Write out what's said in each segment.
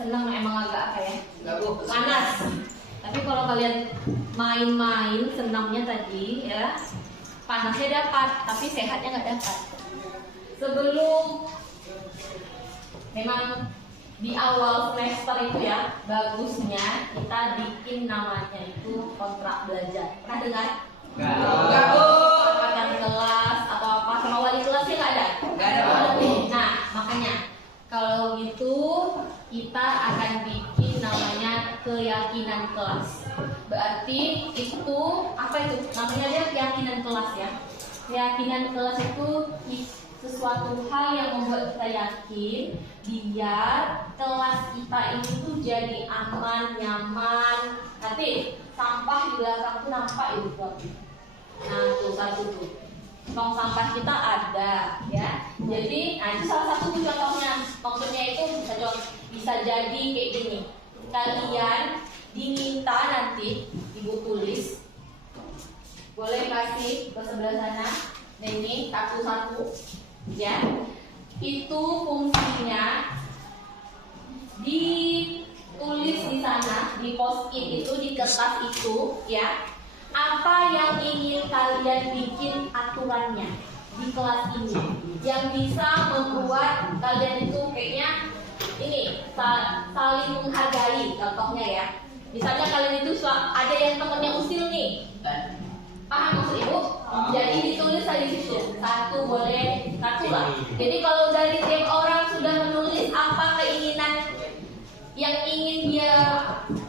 senang emang agak apa ya? Panas. Tapi kalau kalian main-main senamnya tadi ya, panasnya dapat, tapi sehatnya nggak dapat. Sebelum memang di awal semester itu ya, bagusnya kita bikin namanya itu kontrak belajar. Pernah dengar? Enggak. Kesepakatan kelas atau apa sama wali kelasnya nggak ada? Nggak ada. Nah, makanya kalau gitu kita akan bikin namanya keyakinan kelas. Berarti itu apa itu? Namanya aja keyakinan kelas ya. Keyakinan kelas itu sesuatu hal yang membuat kita yakin biar kelas kita ini tuh jadi aman, nyaman. Nanti sampah di belakang tuh nampak itu. Nah, tuh satu tuh. Tong sampah kita ada ya. Jadi, nah itu salah satu contohnya. Maksudnya itu bisa jadi kayak gini. Kalian diminta nanti ibu tulis. Boleh kasih ke sebelah sana. Nah, ini satu-satu ya. Itu fungsinya ditulis di sana, di post-it itu, di kertas itu ya. Apa yang ingin kalian bikin aturannya di kelas ini yang bisa membuat kalian itu kayaknya ini saling menghargai. Contohnya ya, misalnya kalian itu ada yang temennya usil nih, paham maksud ibu? Jadi ditulis di situ satu, boleh satu lah. Jadi kalau dari tiap orang sudah menulis apa keinginan yang ingin dia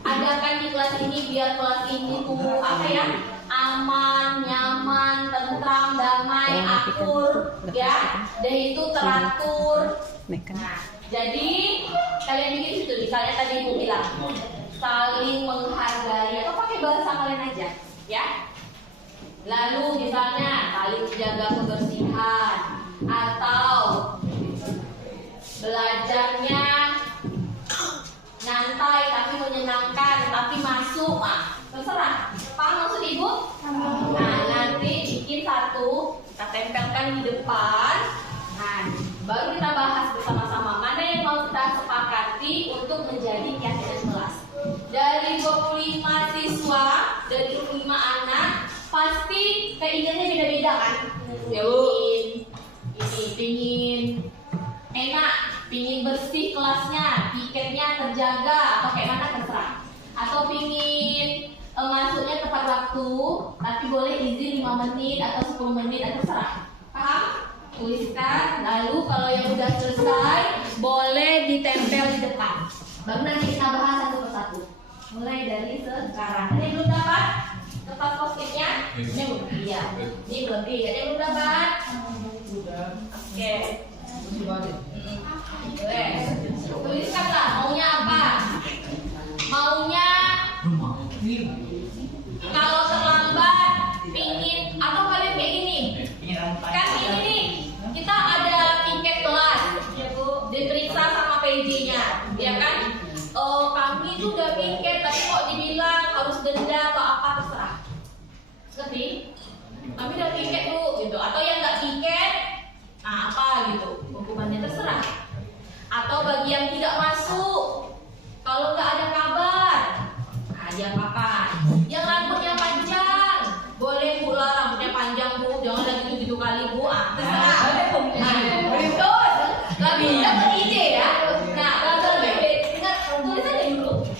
adakan di kelas ini biar kelas ini tuh apa ya, aman, nyaman, tentram, damai, akur ya, dan itu teratur. Nah, jadi kalian bikin situ, misalnya tadi ibu bilang saling menghargai atau pakai bahasa kalian aja ya. Lalu misalnya saling menjaga kebersihan atau belajarnya nyantai tapi menyenangkan, tapi masuk, terserah. Paham maksud ibu? Nah, nanti bikin satu, kita tempelkan di depan. Nah, baru kita bahas bersama-sama mana yang mau kita sepakati untuk menjadi keyakinan kelas. Dari 25 siswa, dari 25 anak, pasti keinginannya beda-beda kan? Pingin enak, pingin bersih kelasnya, piketnya terjaga, atau kayak mana terserah. Atau pingin masuknya tepat waktu, tapi boleh izin 5 menit atau 10 menit, atau terserah. Paham? Tuliskan, lalu kalau yang udah selesai, boleh ditempel di depan. Baru nanti kita bahas satu persatu. Mulai dari sekarang. Ada yang belum dapat? Tempat post-itnya? Ini belum? Iya. Ini belum? Iya. Ada yang belum dapat? Oke. Boleh. Tuliskanlah maunya apa? Maunya kalau terlambat pingin, atau kalian kayak gini. Kan ini nih, kita ada piket kelas, diperiksa sama PJ-nya, ya kan? Oh, kami tuh udah piket, tapi kok dibilang harus denda atau apa, terserah. Ngerti? Kami udah piket tuh, gitu. Atau yang nggak piket, nah apa gitu, hukumannya terserah. Atau bagi yang tidak masuk, kalau nggak ada kabar, nah diapakan? Yang rambutnya panjang, boleh bu lah rambutnya panjang bu, jangan lagi gitu kali bu, terserah. Lebih dapat ide ya. Nah, dengar,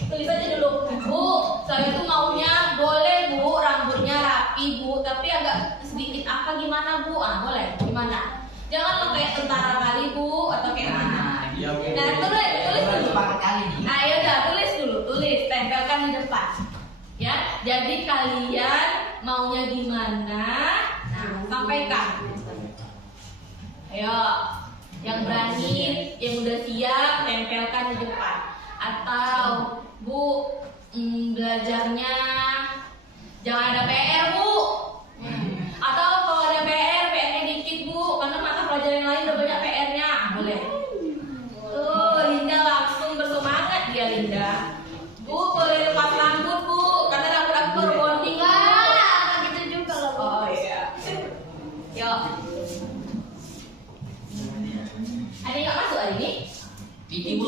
tulis aja dulu. Bu, saya tuh maunya boleh bu, rambutnya rapi bu, tapi agak sedikit apa gimana bu? Boleh, gimana? Jangan kayak tentara kali bu, atau kayak mana? Nah, tulis dulu. Ya udah, tulis, tempelkan di depan. Ya, jadi kalian maunya gimana? Nah, sampaikan. Ayo, yang berani, yang udah siap, tempelkan di depan. Atau, bu, belajarnya jangan ada PR bu. Atau kalau ada PR-nya dikit bu, karena mata pelajaran lain udah banyak PR-nya, boleh. Linda langsung bersemangat dia Linda. Bu, boleh lepas rambut bu, karena rambut aku baru bonding lah. Gitu juga loh. Oh iya. Yuk. Ada yang nggak masuk hari ini? Ibu.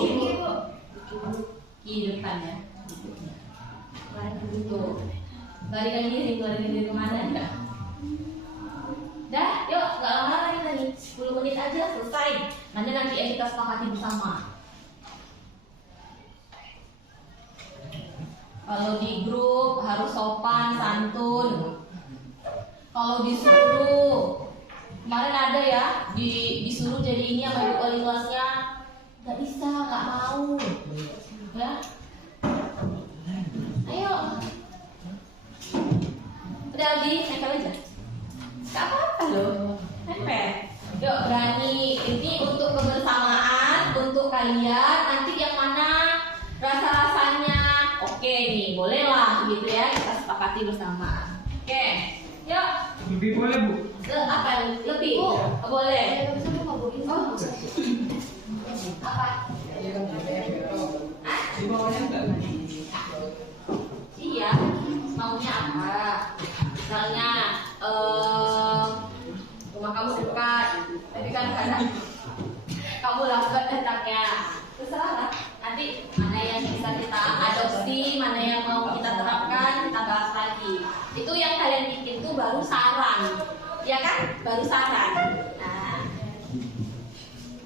Di depan ya. Tuh. Balikkan diri kemana enggak? Dah, yuk, nggak lama lagi nih, 10 menit aja selesai. Nanti yang kita sepakati bersama. Kalau di grup harus sopan, santun. Kalau disuruh, kemarin ada ya, disuruh jadi ini sama ibu wali kelasnya, nggak bisa, nggak mau, ya. Ayo, udah Aldi, nempel aja. Gak apa-apa loh, nempel. Yuk berani, ini untuk kebersamaan, untuk kalian. Nanti yang mana rasa-rasanya oke nih, bolehlah gitu ya, kita sepakati bersama. Oke, yuk. Lebih boleh Bu? Apa lebih? Bu, boleh. Oh. Apa? Di bawahnya enggak? Iya, maunya apa? Misalnya rumah kamu dekat, tapi kan kadang kamu lambat datangnya. Terserah lah. Nanti mana yang bisa kita adopsi, mana yang mau kita terapkan, kita bahas lagi. Itu yang kalian bikin tuh baru saran, ya kan? Baru saran. Nah,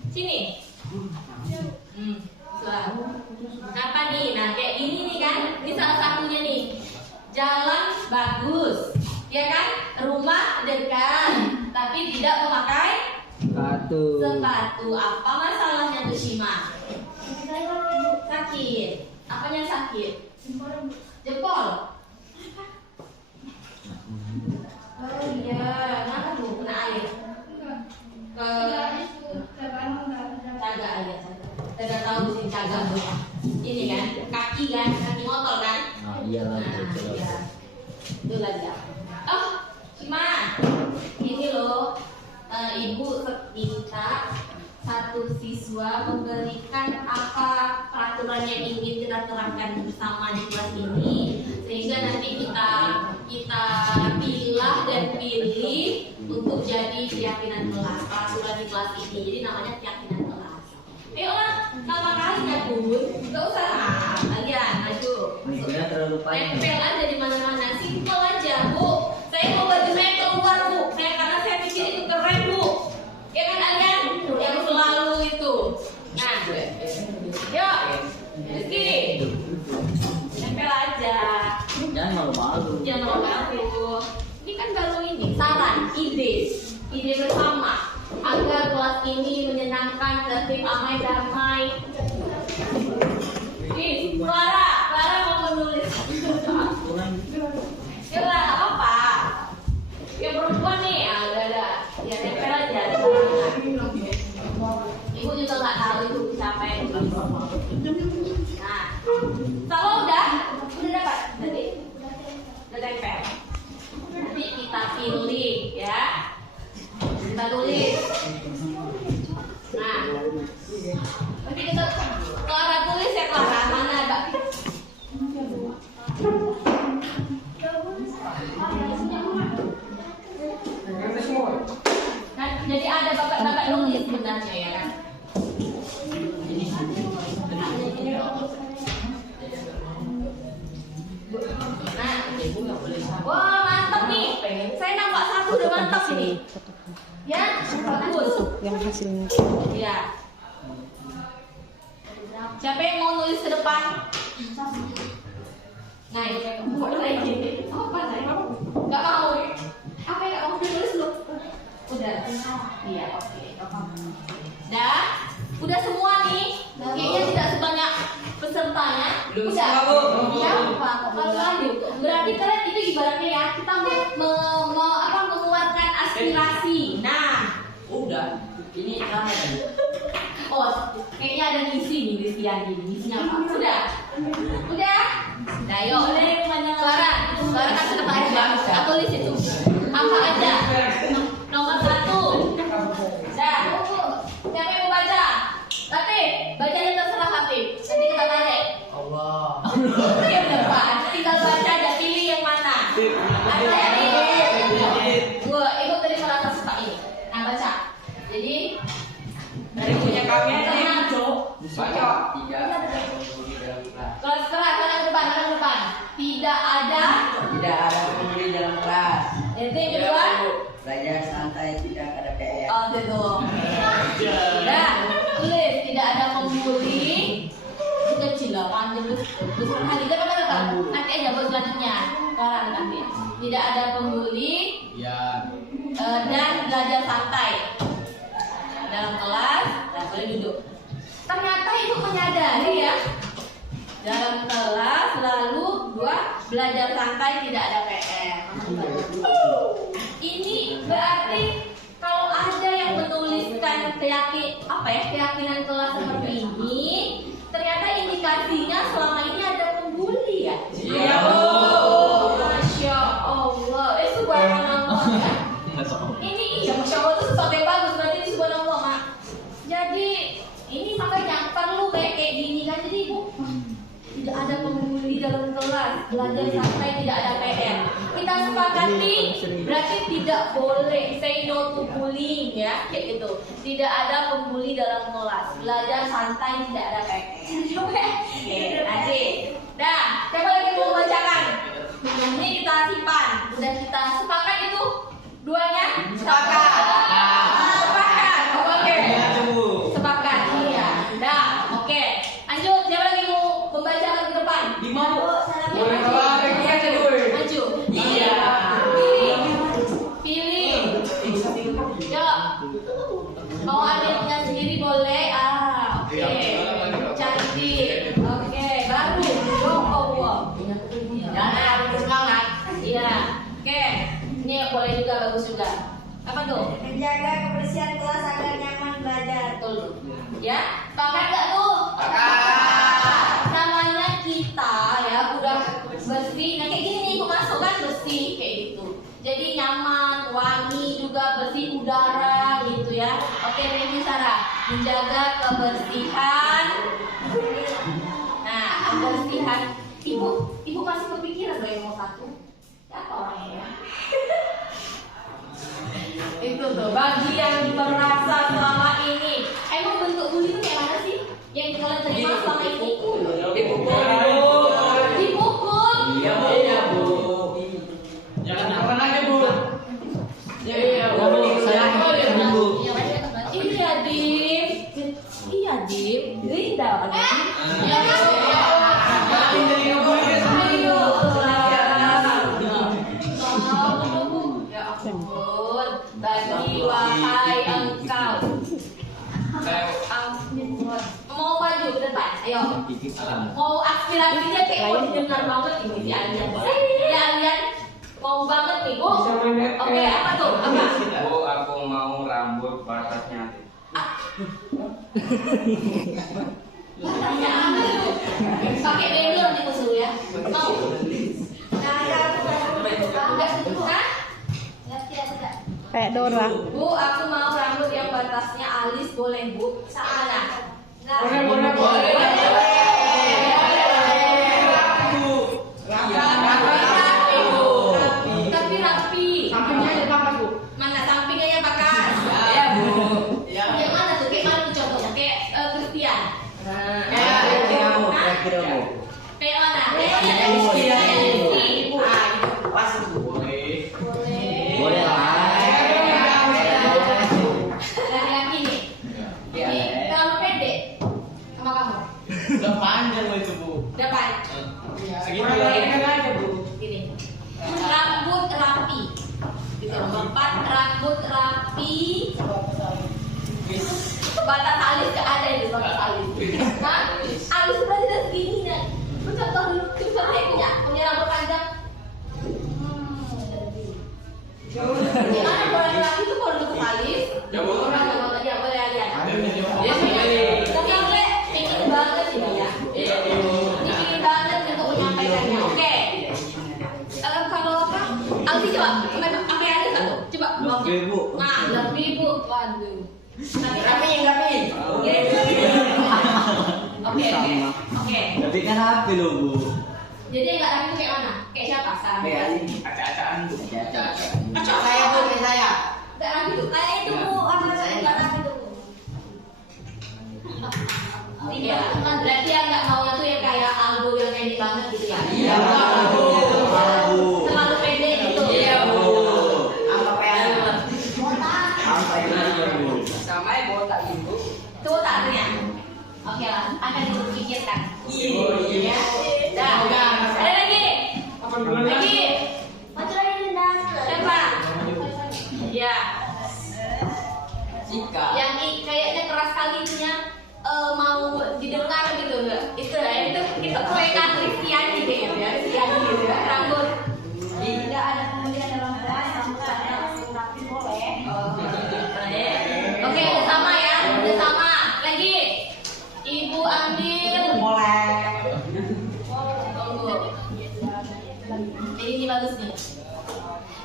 sini. Apa nih? Nah kayak ini nih kan, ini salah satunya nih. Jalan bagus, ya kan? Rumah dekat, tapi tidak memakai sepatu. Apa masalahnya tuh Shima? Sakit. Apanya sakit? Jempol. Oh iya, kenapa tuh kena air? Caga aja. Tidak tahu sih caga tuh. Ini kan, kaki motor kan? Nah, iyalah betul. Iya. Itu lagi. Oh, Shima. Ini loh, ibu minta satu siswa memberikan apa peraturan yang ingin kita terapkan bersama di kelas ini, sehingga nanti kita pilah dan pilih untuk jadi keyakinan kelas, peraturan di kelas ini. Jadi namanya keyakinan kelas. Ayolah, nama kalian ya Bun, nggak usah kalian maju. Nempel aja di mana-mana, simpel aja Bu. Saya mau baju saya keluar Bu, karena saya pikir itu keren Bu. Ya kan kalian yang selalu itu. Nah, yuk, Rizky, nempel aja. Jangan malu-malu. Jangan malu-malu. Ini kan baru ini saran, ide bersama agar kelas ini menyenangkan, tertib, damai. Nih, Clara mau menulis. Coba apa? Ya perempuan nih, ada. Ya nempel aja. Ibu juga nggak tahu itu siapa yang tulis. Nah, kalau udah dapat, jadi udah tempel. Nanti kita pilih ya, kita tulis. Nah, nanti kita Clara tulis ya Clara, mana ada? Nah, jadi ada bapak-bapak nulis sebenarnya ya kan? Nah, wah mantap nih. Saya nampak satu udah mantap ini. Ya, bagus. Yang hasilnya. Ya. Siapa yang mau nulis ke depan? Nah, boleh lagi. Apa saya? Gak mau. Apa yang gak mau ditulis lu? Udah. Iya, oke. Dah. Udah semua nih. Kayaknya tidak sebanyak pesertanya. Udah. Gampang. Berarti kalian itu ibaratnya ya kita mengeluarkan aspirasi. Nah, Udah. Ini sama kan? oh, kayaknya ada misi nih misinya apa? Sudah. Nah, yuk. Clara kan sudah pakai bagus. Tulis itu. Apa aja? Nomor 1. Dah. Siapa yang mau baca? Tapi bacanya terserah Habib. Nanti kita tarik. Allah. Ya depan. Tinggal baca aja, pilih yang mana. Ada yang ini. Ibu tadi merasa suka ini. Nah, baca. Jadi Dari punya kami aja yang Cok. baca. Tidak ada penghuni dalam kelas. Kelas kanan depan. Tidak ada. Tidak ada penghuni dalam kelas. Itu yang kedua. Belajar santai, tidak ada PR. Oh, itu. Nah, tulis tidak ada pembuli. Kecil lah, panjang besar kali kan apa? Nanti aja buat selanjutnya. Sekarang nanti. Tidak ada pembuli. Ya. Dan belajar santai dalam kelas. Nah, boleh duduk. Ternyata itu menyadari ya. Dalam kelas lalu 2 belajar santai tidak ada PR. Ini berarti kalau ada yang menuliskan keyakinan kelas seperti ini, ternyata indikasinya selama ini ada pembuli ya. Iya, Bu. Masya Allah. Subhanallah. Ini iya, Masya Allah itu sesuatu yang bagus. Berarti ini subhanallah, Mak. Jadi ini makanya perlu kayak gini kan. Jadi Ibu tidak ada pembuli dalam kelas, belajar santai, tidak ada PR. Kita sepakati berarti tidak boleh say no to bullying ya, kayak gitu. Tidak ada pembuli dalam kelas, belajar santai, tidak ada PR. Oke, adik. Nah, siapa lagi mau bacakan? Ini kita simpan. Udah kita sepakat itu duanya? Sepakat. Sepakat. Oke. Sepakat. Iya. Nah, oke. Lanjut. Siapa lagi mau membacakan ke depan? Di mana? Boleh apa? Kita aja dulu. Maju. Iya. Pilih. Yuk. Mau adiknya sendiri boleh. Oke. Cantik. Oke. Baru. Ya Allah. Jangan bersemangat. Iya. Oke. Ini boleh juga, bagus juga. Apa tuh? Menjaga kebersihan kelas agar nyaman belajar. Betul. Ya. Pakai nggak tuh? Namanya kita ya udah bersih. Nah kayak gini nih, masuk kan bersih kayak gitu. Jadi nyaman, wangi juga, bersih udara gitu ya. Oke, ini Sarah. Menjaga kebersihan. Nah, kebersihan. Ibu masih kepikiran loh yang mau satu. Siapa orangnya? Itu tuh bagi yang merasa selama ini. Emang bentuk bully itu kayak mana sih? Yang kalian terima selama ini? Dipukul. Iya, Bu. Jangan nyamperin aja, Bu. Iya, Bu. Saya ingin Bu. Iya, Dim. Iya, Dim. Linda. Iya, ayo. Ya ampun. Bagi wahai engkau. Mau maju ke depan, ayo. Mau aspirasinya kayak mau didengar banget ini si Alian. Ya Alian, mau banget nih, Bu. Oke, apa tuh? Apa? Bu, aku mau rambut batasnya. Tanya apa tuh? Pakai bendur di musuh ya. Mau? Enggak setuju kan? Tidak. Kayak Dora. Bu, aku mau rambut yang batasnya alis, boleh Bu? Sana. Boleh. Tapi rapi. Sampingnya aja pangkas, Bu. Mana sampingnya pakai? Iya, Bu. Yang mana tuh? Kayak mana tuh contohnya? Kayak Christian. Kira-kira, Bu. Kayak mana? Kayak Rizky. Ibu. Pas, Bu. Boleh. Boleh lah. Laki-laki nih. Ini terlalu pendek sama kamu. Udah panjang loh itu, Bu. Depan. Segitu aja, Bu. Gini. Rambut rapi. Gitu. Nomor 4, rambut rapi. Batas alis gak ada itu batas alis. Hah? Alis berarti dari segini ya. Lu contoh dulu, coba punya rambut panjang. Gimana kalau laki-laki itu kalau dulu alis? Ya, Bu. Ya boleh lihat. Ya, boleh. Tapi gue ingin banget ini ya. Ini ingin banget untuk menyampaikannya. Oke. Kalau apa? Alfi coba, pakai alis satu. Coba. Lebih, Bu. Nah, lebih Bu. Waduh. Rapi. Oke. Tapi kan rapi loh, Bu. Jadi yang nggak rapi itu kayak mana? Kayak siapa sekarang? Kayak ini. Acak-acakan, Bu. Saya, Bu. Saya. Nggak rapi tuh. Kayak itu Bu. Apa Saya nggak rapi tuh Bu? Iya. Berarti banget gitu ya? Iya, Bu. Terlalu pede gitu. Iya, Bu. Sama botak ibu. Itu artinya. Oke lah, akan dipikirkan. Iya. Ya. Dah. Ada lagi? Lagi. Maju lagi Linda. Siapa? Ya. Jika. Yang kayaknya keras kali itunya mau didengar gitu ya. Itu ya, itu kita proyekan Kristiani gitu ya. Kristiani gitu ya. Rambut. Tidak ada kemudian dalam kelas, namun ada rapi boleh. Oke, udah sama ya. Udah sama. Lagi. Ibu ambil. Tunggu. Ini bagus nih.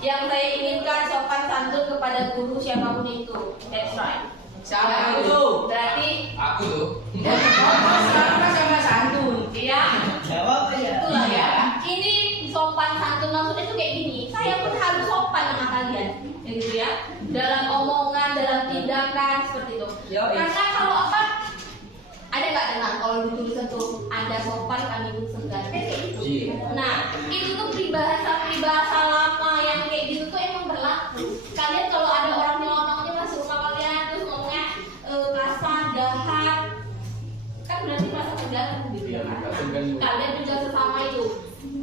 Yang saya inginkan sopan santun kepada guru siapapun itu. That's right. Siapa itu? Berarti Aku tuh. Sama santun. iya. Jawab aja. Itulah ya. Ini sopan santun maksudnya itu kayak gini. Saya pun harus sopan sama kalian, ya gitu ya. Dalam omongan, dalam tindakan seperti itu. Karena kalau apa? Ada nggak dengar kalau di tulisan tuh Anda sopan kami pun segan kayak gitu. Nah, itu tuh peribahasa lama yang kayak gitu tuh emang berlaku. Kalian kalau ada orang nyelonongnya masuk rumah kalian terus ngomongnya kasar, jahat, kan berarti merasa terganggu gitu ya. Kalian juga sesama itu.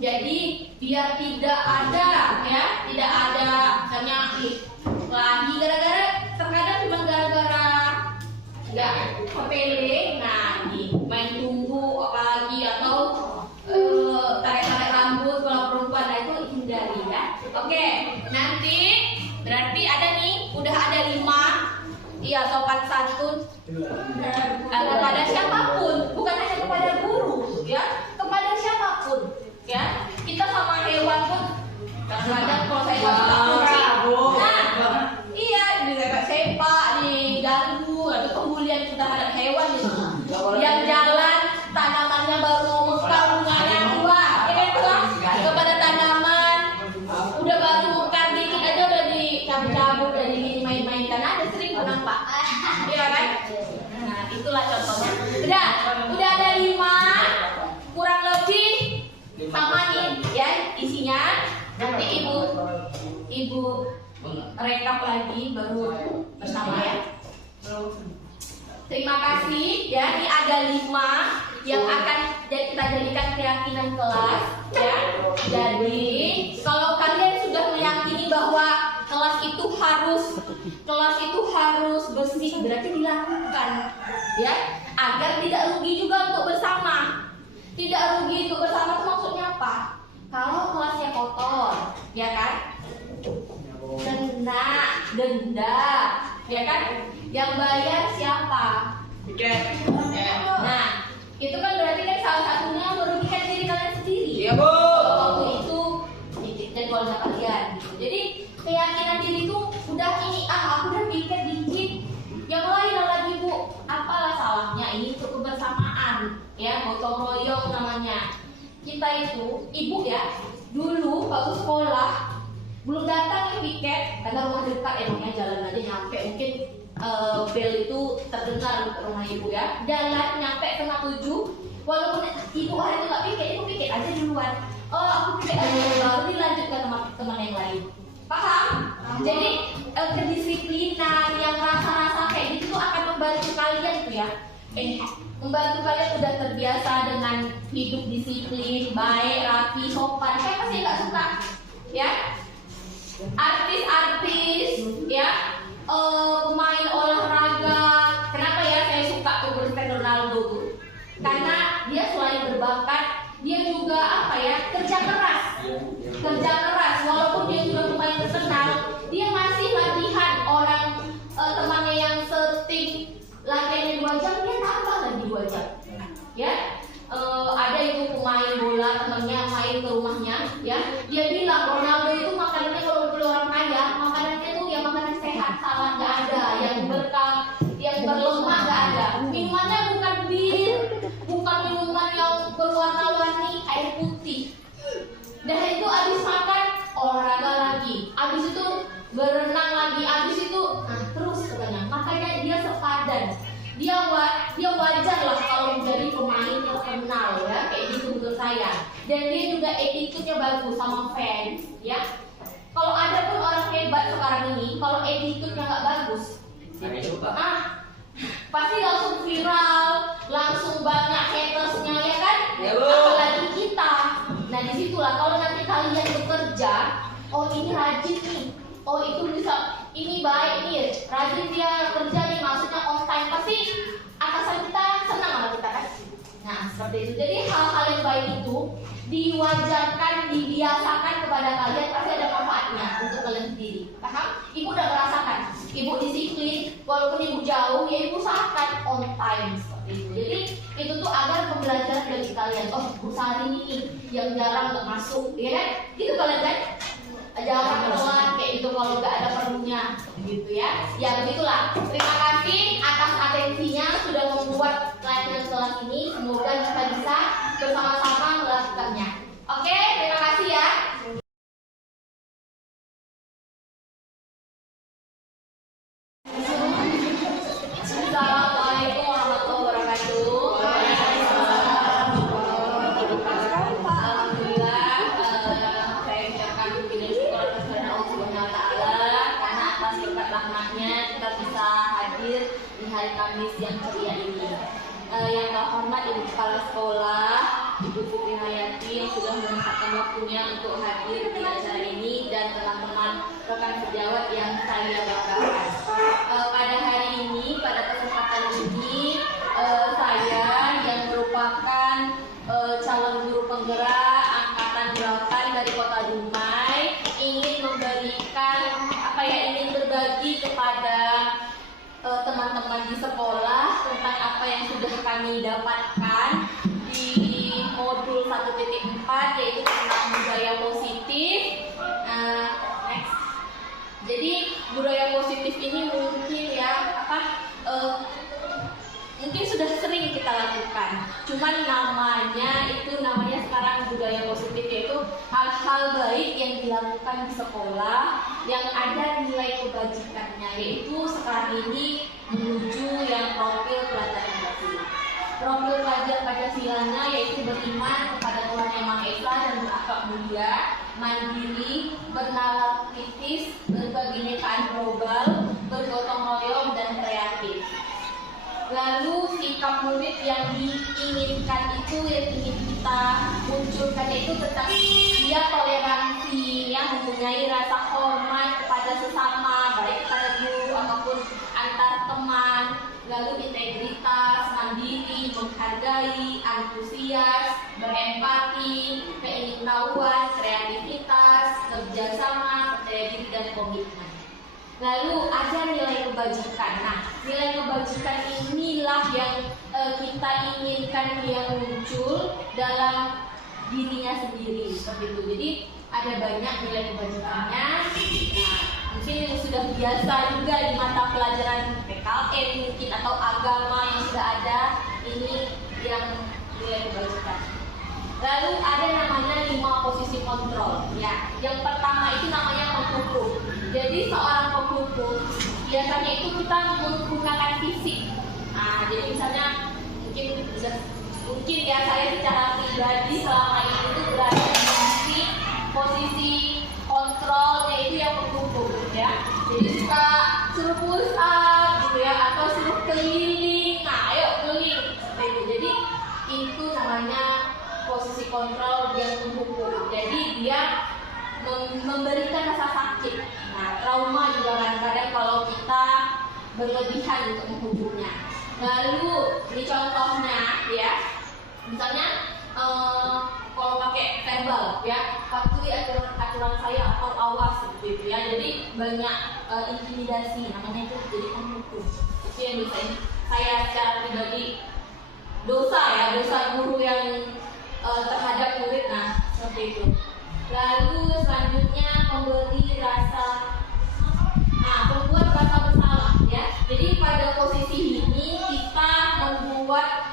Jadi biar tidak ada ya, tidak ada misalnya lagi gara-gara terkadang cuma gara-gara nggak sepele, nah nih main tunggu apalagi atau tarik-tarik rambut kalau perempuan, nah itu hindari ya. Oke, nanti berarti ada nih, udah ada 5 iya sopan santun kepada siapapun, bukan hanya kepada guru ya, kepada siapapun ya. Kita sama hewan pun kadang-kadang kalau saya nggak suka kucing, nah iya disepak, diganggu, atau pembulian terhadap hewan gitu. Yang jalan tanamannya baru mekar bunganya 2, ya kan tuh kepada tanaman udah baru mekar dikit aja udah dicabut-cabut, udah dimain-mainkan, ada sering kok nampak, iya kan? Nah itulah contohnya. Udah ada 5 kurang lebih sama nih ya isinya. Nanti ibu rekap lagi baru bersama ya. Terima kasih ya. Ini ada 5 yang akan kita jadikan keyakinan kelas ya. Jadi kalau kalian sudah meyakini bahwa kelas itu harus bersih, berarti dilakukan ya, agar tidak rugi juga untuk bersama. Tidak rugi untuk bersama itu maksudnya apa? Kalau kelasnya kotor, ya kan? Denda, ya kan? Yang bayar siapa? Nah, itu kan berarti kan salah satunya merugikan diri kalian sendiri. Iya, Bu. Waktu itu dan keluarga kalian. Gitu. Jadi keyakinan diri itu udah ini, aku udah pikir dikit. Yang lain lagi Bu, apalah salahnya ini untuk kebersamaan, ya gotong royong namanya. Kita itu ibu ya, dulu waktu sekolah belum datang nih piket, karena rumah dekat emangnya jalan aja nyampe, mungkin bel itu terdengar rumah ibu ya, jalan nyampe 6:30, walaupun ibu hari itu nggak piket, ibu piket aja duluan. Oh aku piket aja baru dilanjutkan teman-teman yang lain. Paham? Jadi kedisiplinan yang rasa-rasa kayak gitu tuh akan membantu kalian tuh ya. Membantu kalian udah terbiasa dengan hidup disiplin, baik, rapi, sopan. Saya pasti nggak suka, ya. Artis-artis, ya, pemain olahraga. Kenapa ya saya suka tuh Cristiano Ronaldo tuh? Karena dia selain berbakat, dia juga apa ya, kerja keras. Walaupun dia sudah pemain terkenal, dia masih latihan. Orang temannya yang setim latihannya 2 jam, dia tambah lagi 2 jam. Ya, ada itu pemain bola temannya main ke rumahnya, ya, dia bilang Ronaldo itu makanannya kalau beli orang kaya, makanannya tuh ya makanan sehat, salad nggak ada, yang berlemak nggak ada, minumannya bukan bir, bukan minuman yang berwarna-warni, air putih. Dan itu habis makan olahraga lagi, habis itu berenang lagi, habis itu terus katanya. Makanya dia sepadan. Dia wajar lah kalau menjadi pemain terkenal ya, kayak gitu menurut saya. dan dia juga attitude-nya bagus sama fans, ya. Kalau ada pun orang hebat sekarang ini, kalau attitude-nya nggak bagus, pasti langsung viral, langsung banyak hatersnya, ya kan? Ya, Bu. Apalagi kita. Nah disitulah kalau nanti kalian bekerja, oh ini rajin nih, oh itu bisa, ini baik nih, rajin dia kerja nih, maksudnya on time, pasti atasan kita senang sama kita kan? Nah seperti itu. Jadi hal-hal yang baik itu diwajarkan, dibiasakan kepada kalian, pasti ada manfaatnya untuk kalian sendiri. Paham? Ibu udah merasakan, ibu disiplin, walaupun ibu jauh, ya ibu usahakan on time seperti itu. Jadi itu tuh agar pembelajaran bagi kalian. Oh, Bu Sari ini yang jarang nggak masuk, ya kan? Gitu kalian kan? Jarang telat kayak gitu kalau nggak ada perlunya, gitu ya. Ya begitulah. Terima kasih atas atensinya sudah membuat pelajaran kelas ini. Semoga kita bisa bersama-sama melakukannya. Oke, terima kasih ya. Assalamualaikum warahmatullahi wabarakatuh. Alhamdulillah, saya ucapkan puji dan syukur atas kehadiran Allah Subhanahu wa Ta'ala, karena atas berkat rahmatnya kita bisa hadir di hari Kamis yang ceria ini. Yang terhormat Ibu Kepala Sekolah, Ibu Siti Hayati yang sudah menyempatkan waktunya untuk hadir di acara ini, dan teman-teman rekan sejawat yang saya banggakan. Pada hari ini, pada kesempatan ini, saya yang merupakan calon guru penggerak angkatan berautan dari Kota Dumai ingin memberikan ingin berbagi kepada teman-teman di sekolah tentang apa yang sudah kami dapatkan di modul 1.4, yaitu tentang budaya positif. Next. Jadi budaya positif ini mungkin mungkin sudah sering kita lakukan. Cuman namanya sekarang budaya positif, yaitu hal-hal baik yang dilakukan di sekolah yang ada nilai kebajikannya, yaitu sekarang ini menuju yang profil pelajar Pancasila. Profil pelajar Pancasilanya yaitu beriman kepada Tuhan Yang Maha Esa dan berakhlak mulia, mandiri, bernalar kritis, berbagi nekaan global, bergotong royong dan kreatif. Lalu sikap murid yang diinginkan itu, yang ingin kita munculkan itu tentang dia toleransi, yang mempunyai rasa hormat kepada sesama, baik kepada guru ataupun antar teman. Lalu integritas, mandiri, menghargai, antusias, berempati, keingintahuan, kreativitas, kerjasama, percaya diri dan komitmen. Lalu ada nilai kebajikan. Nah, nilai kebajikan inilah yang kita inginkan yang muncul dalam dirinya sendiri, seperti itu. Jadi ada banyak nilai kebajikannya. Nah, mungkin yang sudah biasa juga di mata pelajaran PKN mungkin atau agama yang sudah ada, ini yang nilai kebajikan. Lalu ada namanya 5 posisi kontrol. Ya, yang pertama itu namanya penghukum. Jadi seorang penghukum biasanya itu kita menggunakan fisik. Nah, jadi misalnya mungkin ya saya secara pribadi selama ini itu berada di posisi kontrol, yaitu yang penghukum, ya. Jadi kita suruh push up gitu ya, atau suruh keliling. Nah, ayo keliling seperti itu. Jadi itu namanya posisi kontrol yang menghukum. Jadi dia memberikan rasa sakit. Nah, trauma juga kadang-kadang kalau kita berlebihan untuk menghukumnya. Lalu ini contohnya ya, misalnya kalau pakai verbal ya, patuhi aturan saya atau awas seperti itu ya. Jadi banyak intimidasi, namanya itu jadi penghukum. Itu yang biasanya saya secara pribadi dosa guru yang terhadap murid. Nah, seperti itu. Lalu selanjutnya membuat rasa bersalah ya. Jadi pada posisi ini kita membuat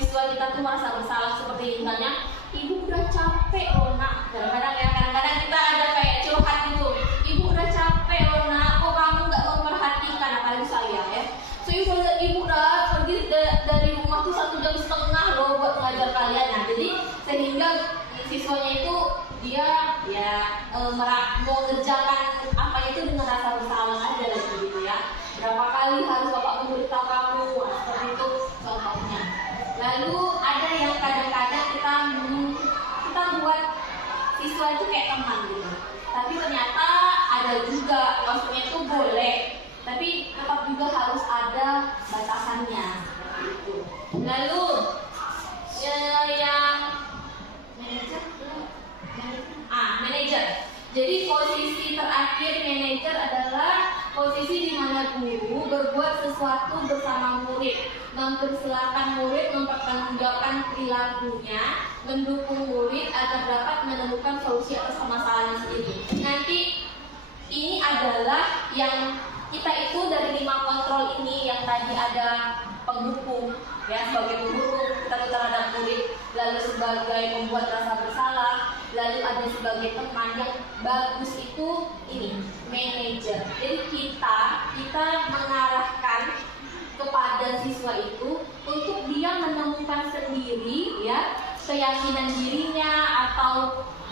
siswa kita tuh merasa bersalah, seperti misalnya ibu udah capek loh nak. Kadang-kadang kita ada kayak curhat gitu, ibu udah capek loh nak, kok kamu nggak memperhatikan, apalagi saya ya. So ibu udah pergi dari rumah tuh 1,5 jam loh buat kadang-kadang kita buat siswa itu kayak teman gitu. Tapi ternyata ada juga, maksudnya itu boleh, tapi tetap juga harus ada batasannya. Gitu. Lalu yang manajer. Jadi posisi terakhir manajer adalah posisi di mana guru berbuat sesuatu bersama murid, mempersilahkan murid mempertanggungjawabkan perilakunya, mendukung murid agar dapat menemukan solusi atas permasalahan sendiri. Nanti ini adalah yang kita itu dari 5 kontrol ini yang tadi ada penghukum, ya, sebagai penghukum kita terhadap murid, lalu sebagai membuat rasa bersalah, lalu ada sebagai teman. Yang bagus itu ini manajer. Jadi kita mengarahkan kepada siswa itu untuk dia menemukan sendiri, ya, keyakinan dirinya atau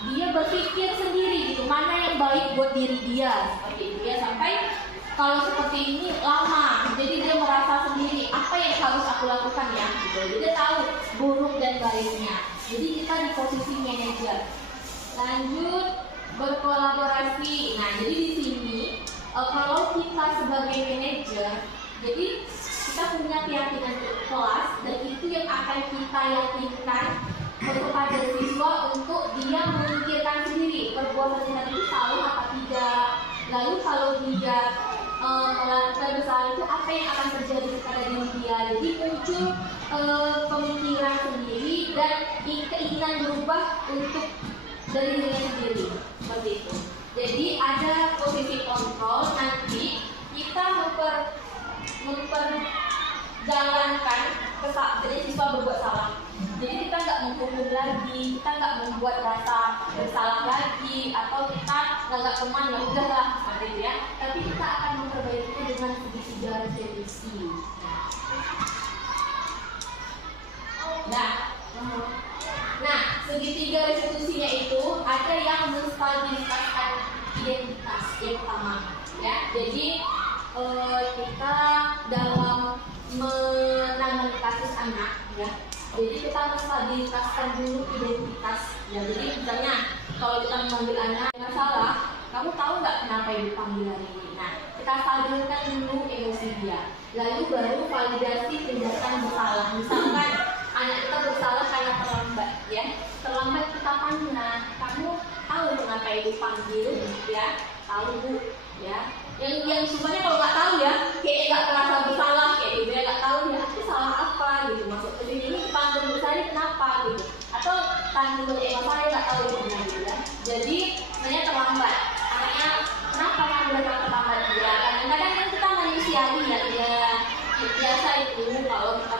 dia berpikir sendiri gitu, mana yang baik buat diri dia, seperti itu ya. Sampai kalau seperti ini lama, jadi dia merasa sendiri apa yang harus aku lakukan ya, gitu. Jadi dia tahu buruk dan baiknya. Jadi kita di posisi manajer. Lanjut berkolaborasi. Nah, jadi di sini kalau kita sebagai manajer, jadi kita punya keyakinan kelas dan itu yang akan kita yakinkan kepada siswa untuk dia memikirkan sendiri perbuatan itu salah apa tidak. Lalu kalau dia melakukan bersalah itu apa yang akan terjadi kepada diri dia. Jadi muncul pemikiran sendiri dan keinginan berubah untuk dari diri sendiri, seperti itu. Jadi ada posisi kontrol, nanti kita memperjalankan jadi siswa berbuat salah. Jadi kita nggak menghukum lagi, kita nggak membuat rasa bersalah lagi, atau kita nggak teman ya udahlah seperti itu ya. Tapi kita akan memperbaikinya dengan segitiga restitusi. Nah, segitiga restitusinya itu ada yang menstabiliskan identitas yang pertama, ya. Jadi kita dalam menangani kasus anak, ya. Jadi kita menstabiliskan dulu identitas, ya. Jadi misalnya kalau kita memanggil anak masalah, kamu tahu nggak kenapa ibu panggil hari ini? Nah, kita stabilkan dulu emosi dia, lalu baru validasi tindakan bersalah. Misalkan anak kita bersalah karena terlambat, ya. Terlambat kita panggil, nah, kamu tahu kenapa ibu panggil, ya? Tahu bu, ya. Yang sebenarnya kalau nggak tahu ya, kayak nggak terasa bersalah, kayak ibu ya nggak tahu ya, aku salah apa gitu. Masuk ke sini panggil besar kenapa gitu? Atau panggil saya nggak tahu gimana gitu ya. Jadi sebenarnya terlambat. Anaknya kenapa kamu datang terlambat? Ya kadang-kadang kan kita manusiawi ya, biasa itu kalau kita